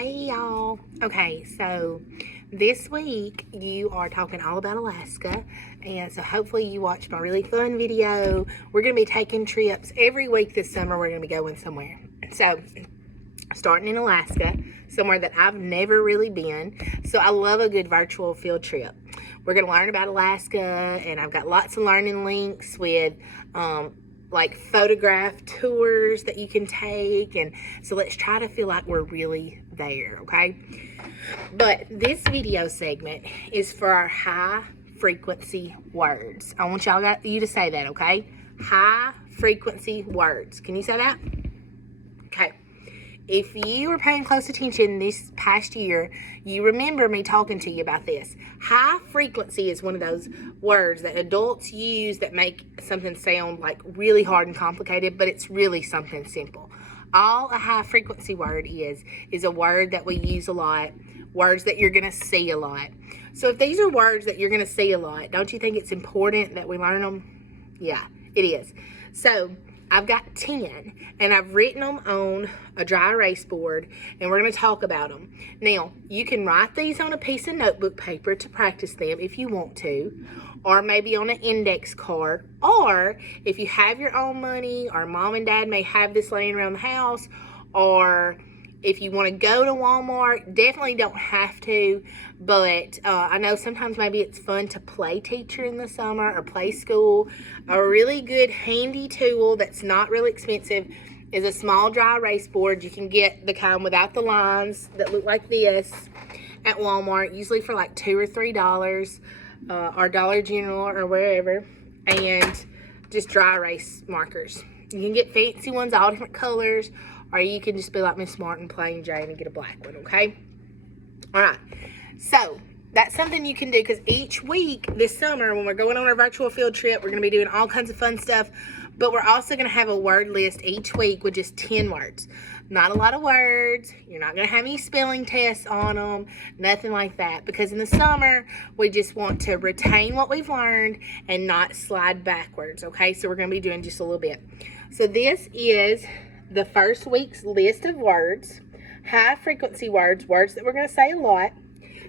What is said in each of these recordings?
Hey y'all. Okay, so this week you are talking all about Alaska, and so hopefully you watched my really fun video. We're going to be taking trips every week this summer. We're going to be going somewhere. So starting in Alaska, somewhere that I've never really been. So I love a good virtual field trip. We're going to learn about Alaska, and I've got lots of learning links with like photograph tours that you can take, and so let's try to feel like we're really there, okay? But this video segment is for our high frequency words. I want you to say that, okay? High frequency words. Can you say that? Okay. If you were paying close attention this past year, you remember me talking to you about this. High frequency is one of those words that adults use that make something sound like really hard and complicated, but it's really something simple. All a high frequency word is a word that we use a lot, words that you're going to see a lot. So if these are words that you're going to see a lot, don't you think it's important that we learn them? Yeah, it is. So I've got 10, and I've written them on a dry erase board, and we're going to talk about them. Now, you can write these on a piece of notebook paper to practice them if you want to, or maybe on an index card, or if you have your own money, or mom and dad may have this laying around the house, or if you want to go to Walmart, definitely don't have to, but I know sometimes maybe it's fun to play teacher in the summer or play school. A really good handy tool that's not really expensive is a small dry erase board. You can get the kind without the lines that look like this at Walmart, usually for like $2 or $3, or Dollar General or wherever, and just dry erase markers. You can get fancy ones, all different colors, or you can just be like Miss Martin, plain Jane, and get a black one, okay? All right, so that's something you can do, because each week this summer when we're going on our virtual field trip, we're going to be doing all kinds of fun stuff, but we're also going to have a word list each week with just 10 words. Not a lot of words. You're not going to have any spelling tests on them, nothing like that, because in the summer we just want to retain what we've learned and not slide backwards, okay? So we're going to be doing just a little bit. So this is the first week's list of words, high frequency words, words that we're going to say a lot.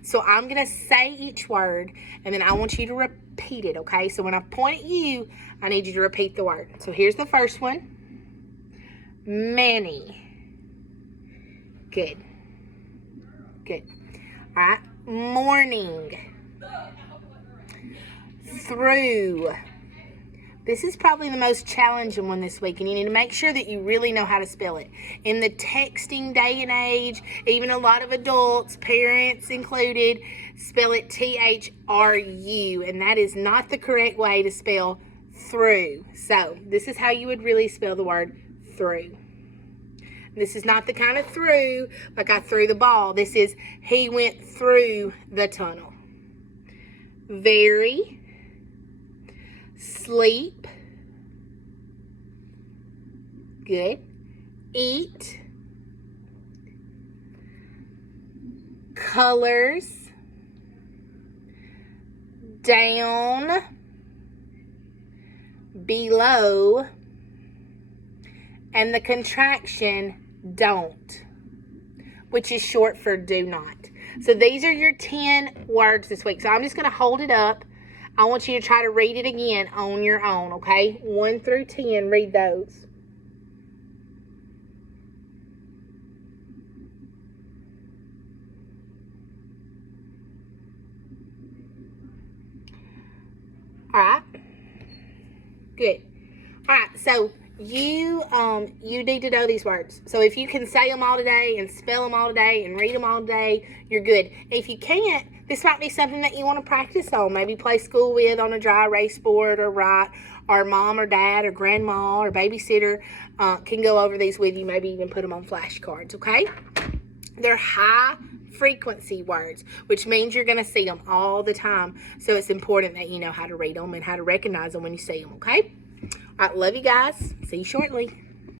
So I'm going to say each word, and then I want you to repeat it, okay? So when I point at you, I need you to repeat the word. So here's the first one. Many. Good. Good. All right. Morning. Through. This is probably the most challenging one this week, and you need to make sure that you really know how to spell it. In the texting day and age, even a lot of adults, parents included, spell it T-H-R-U, and that is not the correct way to spell through. So this is how you would really spell the word through. This is not the kind of through like I threw the ball. This is he went through the tunnel. Very. Sleep. Good. Eat. Colors. Down. Below. And the contraction don't, which is short for do not. So these are your 10 words this week. So I'm just going to hold it up. I want you to try to read it again on your own, okay? 1 through 10, read those. All right. Good. All right, so you need to know these words. So if you can say them all today and spell them all today and read them all today, you're good. If you can't, this might be something that you want to practice on. Maybe play school with on a dry erase board, or write, or mom or dad or grandma or babysitter can go over these with you. Maybe even put them on flashcards, okay? They're high frequency words, which means you're going to see them all the time. So it's important that you know how to read them and how to recognize them when you see them, okay? All right, love you guys. See you shortly.